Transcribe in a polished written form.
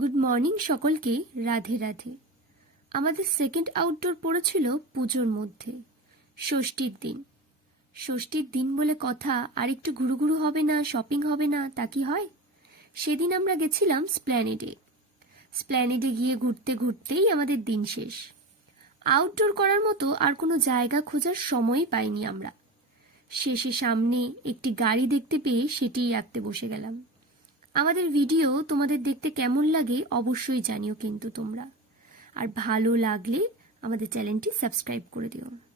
Good morning সকলকে। রাধে রাধে। আমাদের second outdoor পড়েছিল পুজোর মধ্যে, ষষ্ঠীর দিন। ষষ্ঠীর দিন বলে কথা, আর একটু ঘুরু ঘুরু হবে না, শপিং হবে না, তা কি হয়? সেদিন আমরা গেছিলাম স্প্ল্যানেডে। স্প্ল্যানেডে গিয়ে ঘুরতে ঘুরতেই আমাদের দিন শেষ। আউটডোর করার মতো আর কোনো জায়গা খোঁজার সময়ই পাইনি আমরা। শেষে সামনে একটি গাড়ি দেখতে পেয়ে সেটিই রাখতে বসে গেলাম। আমাদের ভিডিও তোমাদের দেখতে কেমন লাগে অবশ্যই জানিও কিন্তু তোমরা। আর ভালো লাগলে আমাদের চ্যানেলটি সাবস্ক্রাইব করে দিও।